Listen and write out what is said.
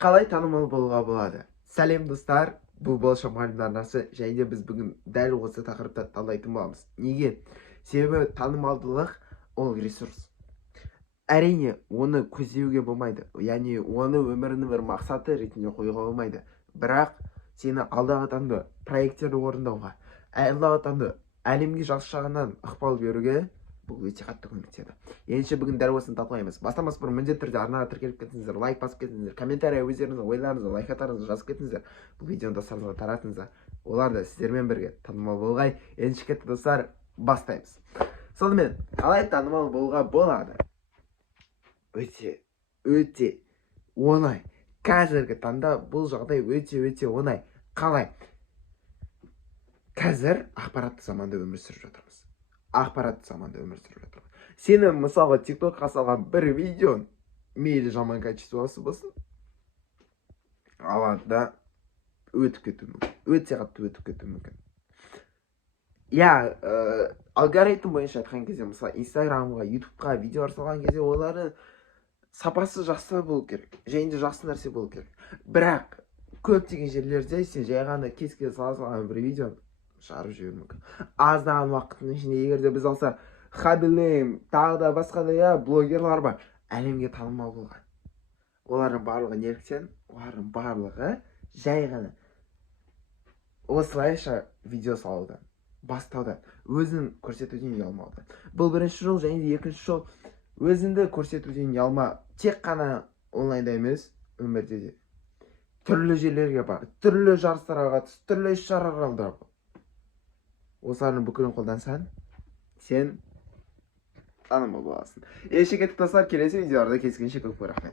Қалай танымал болуға болады? Сәлем достар, бұл болашақ мұғалімдер арнасы, және де біз бүгін дәл осы тақырыпта талдайтын боламыз. Неге? Себебі танымалдылық ол ресурс. Әрине, оны көздеуге болмайды. Яғни оны өмірінің бір мақсаты ретінде қоюға болмайды. Бірақ сені алдағы таңда проекттерді орындауға, алдағы таңда әлемге жақсы жағынан ықпал беруге бұл өте қатты көмектеседі. Ендеше бүгін дәл осыны талқылаймыз. Бастамас бұрын міндетті түрде арнаға тіркеліп кетіңіздер, лайк басып кетіңіздер, комментария өздеріңіздің ойларыңызды, лайкаттарыңызды жазып кетіңіздер. Бұл видеоны достарыңызға таратыңыздар. Олар да сіздермен бірге танымал болғай. Ендеше кетті достар, бастаймыз. Сонымен, қалай танымал болуға болады? Өте оңай. Қазіргі таңда бұл жағдай өте оңай. Қалай? Қазір ақпаратты заманда өмір сүріп жатырмыз. Сені мысалға TikTokқа салған бір видеон мейлі жаман качествосы болсын, алады да өтіп кетуі мүмкін. Өте қатты өтіп кетуі мүмкін. Алгоритм бойынша айтқан кезде, мысалы, Инстаграмға, Ютубқа видеолар салған кезде олардың сапасы жақсы болу керек, және де жақсы нәрсе болу керек. Бірақ көптеген жерлерде сен жай ғана кез салған бір видео шығарып жіберуі мүмкін. Аздаған уақыттың ішінде егер де біз алса, Хабилем, тағы да басқа да блогерлар бар, әлемге танымал болған. Олардың барлығы неліктен? Олардың барлығы жай ғана осылайша видео салудан, бастаудан, өзін көрсетуден ұялмаудан. Бұл бірінші жол, және де екінші жол, өзіңді көрсетуден ұялма. Тек қана онлайнда емес, өмірде де. Түрлі жерлерге бар, түрлі жарыстарға қатыс, түрлі іс-шараларда бол. Осылардың бүкілін қолдансаң, сен танымал боласың. Ендеше кеттік достар, келесі видеоларда кездескенше көп рахмет.